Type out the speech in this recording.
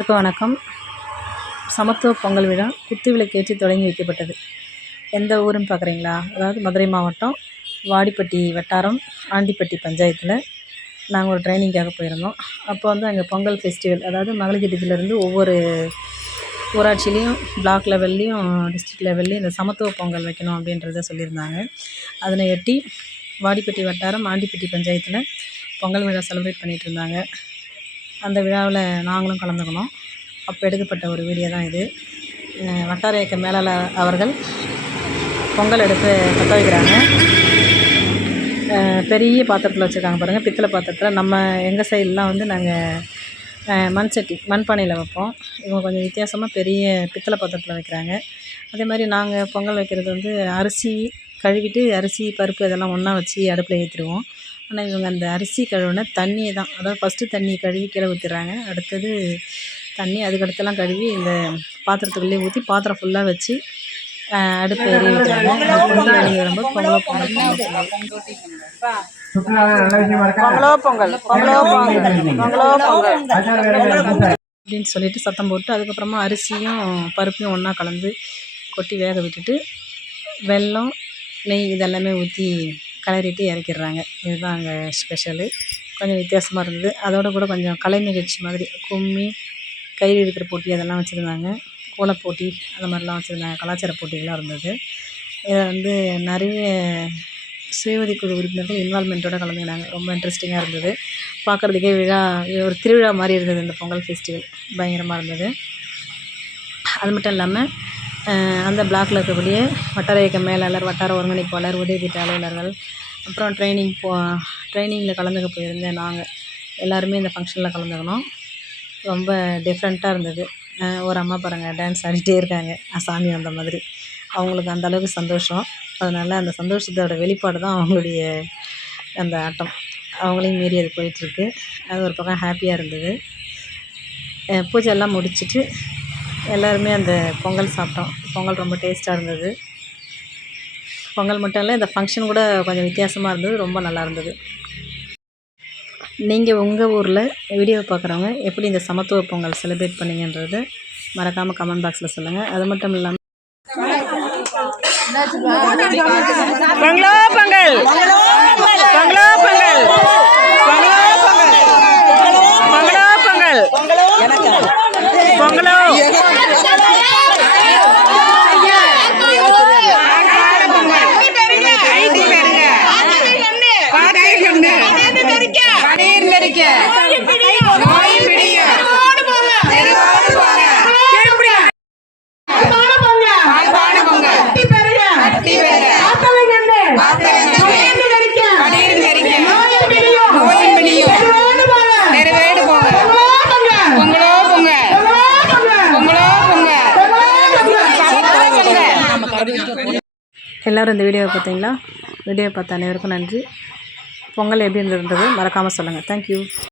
இப்போ வணக்கம். சமத்துவ பொங்கல் விழா குத்து விளக்கேற்றி தொடங்கி வைக்கப்பட்டது. எந்த ஊருன்னு பார்க்குறீங்களா? அதாவது மதுரை மாவட்டம் வாடிப்பட்டி வட்டாரம் ஆண்டிப்பட்டி பஞ்சாயத்தில் நாங்கள் ஒரு ட்ரைனிங்காக போயிருந்தோம். அப்போ வந்து அங்கே பொங்கல் ஃபெஸ்டிவல் அதாவது மகளிர் திட்டத்திலேருந்து ஒவ்வொரு ஊராட்சிலையும் பிளாக் லெவல்லையும் டிஸ்ட்ரிக்ட் லெவல்லையும் இந்த சமத்துவ பொங்கல் வைக்கணும் அப்படின்றத சொல்லியிருந்தாங்க. அதனை எட்டி வாடிப்பட்டி வட்டாரம் ஆண்டிப்பட்டி பஞ்சாயத்தில் பொங்கல் விழா செலிப்ரேட் பண்ணிகிட்டு இருந்தாங்க. அந்த விழாவில் நாங்களும் கலந்துக்கினோம் அப்போ எடுக்கப்பட்ட ஒரு வீடியோ தான் இது. வட்டார இயக்க மேலாளர் அவர்கள் பொங்கல் எடுத்து பற்ற வைக்கிறாங்க. பெரிய பாத்திரத்தில் வச்சுருக்காங்க பாருங்கள் பித்தளை பாத்திரத்தில். நம்ம எங்கள் சைட்லாம் வந்து நாங்கள் மண் சட்டி மண்பானையில் வைப்போம். இவங்க கொஞ்சம் வித்தியாசமாக பெரிய பித்தளை பாத்திரத்தில் வைக்கிறாங்க. அதே மாதிரி நாங்கள் பொங்கல் வைக்கிறது வந்து அரிசி கழுவிட்டு அரிசி பருப்பு இதெல்லாம் ஒன்றா வச்சு அடுப்பில் ஏற்றிடுவோம் ஆனால் இவங்க அந்த அரிசி கழுவுன தண்ணியை தான். அதாவது ஃபஸ்ட்டு தண்ணி கழுவி கீழே ஊற்றிடுறாங்க அடுத்தது தண்ணி அதுக்கடுத்தெல்லாம் கழுவி இந்த பாத்திரத்துக்குள்ளேயே ஊற்றி பாத்திரம் ஃபுல்லாக வச்சு அடுப்பு எரிய வைக்கிறாங்க பொங்கல். வெளியே வரும்போது பொங்கலோ பொங்கல். பொங்கலோ பொங்கல். பொங்கலோ பொங்கல். பொங்கலோ பொங்கல் அப்படின்னு சொல்லிட்டு சத்தம் போட்டு அதுக்கப்புறமா அரிசியும் பருப்பையும் ஒன்றா கலந்து கொட்டி வேக விட்டுட்டு வெல்லம் நெய் இதெல்லாமே ஊற்றி கிளறிட்டு இறக்கிடுறாங்க. இதுதான் அங்கே ஸ்பெஷலு கொஞ்சம் வித்தியாசமாக இருந்தது. அதோடு கூட கொஞ்சம் கலை நிகழ்ச்சி மாதிரி கும்மி கயிறு இழுக்கிற போட்டி அதெல்லாம் வச்சுருந்தாங்க. கோலப்போட்டி அந்த மாதிரிலாம் வச்சுருந்தாங்க. கலாச்சார போட்டிகள்லாம் இருந்தது. இதில் வந்து நிறைய சுய குழு உறுப்பினர்கள் இன்வால்மெண்ட்டோட கலந்துக்கினாங்க. ரொம்ப இன்ட்ரெஸ்டிங்காக இருந்தது. பார்க்குறதுக்கே விழா ஒரு திருவிழா மாதிரி இருந்தது இந்த பொங்கல் ஃபெஸ்டிவல் பயங்கரமாக இருந்தது. அது மட்டும் இல்லாமல் அந்த பிளாக்கில் இருக்கக்கூடிய வட்டார இயக்க மேலாளர் வட்டார ஒருங்கிணைப்பாளர் உதவி திட்ட அலுவலர்கள் அப்புறம் ட்ரைனிங் போ ட்ரைனிங்கில் கலந்துக்க போயிருந்தேன் நாங்கள் எல்லோருமே இந்த ஃபங்க்ஷனில் கலந்துக்கினோம் ரொம்ப டிஃப்ரெண்ட்டாக இருந்தது. ஒரு அம்மா பாருங்கள் டான்ஸ் ஆடிட்டே இருக்காங்க. சாமி வந்த மாதிரி. அவங்களுக்கு அந்த அளவுக்கு சந்தோஷம். அதனால் அந்த சந்தோஷத்தோட வெளிப்பாடு தான் அவங்களுடைய அந்த ஆட்டம். அவங்களையும் மீறி அது போயிட்டுருக்கு அது ஒரு பக்கம் ஹாப்பியாக இருந்தது. பூஜை எல்லாம் முடிச்சிட்டு எல்லோருமே அந்த பொங்கல் சாப்பிட்டோம். பொங்கல் ரொம்ப டேஸ்ட்டாக இருந்தது. பொங்கல் மட்டும் இல்லை இந்த ஃபங்க்ஷன் கூட கொஞ்சம் வித்தியாசமாக இருந்தது ரொம்ப நல்லா இருந்தது. நீங்கள் உங்கள் ஊரில் வீடியோ பார்க்குறவங்க எப்படி இந்த சமத்துவ பொங்கல் செலிப்ரேட் பண்ணீங்கன்றது மறக்காமல் கமெண்ட் பாக்ஸில் சொல்லுங்கள் அது மட்டும் இல்லாமல் பொங்கலோ பொங்கல்! பொங்கலோ பொங்கல்! பெருக பன்னீர் நெரிக்க நோய் பொங்க. எல்லோரும் இந்த வீடியோவை பார்த்தீங்களா? வீடியோ பார்த்த அனைவருக்கும் நன்றி. பொங்கல் எப்படி இருந்தது மறக்காமல் சொல்லுங்கள் தேங்க்யூ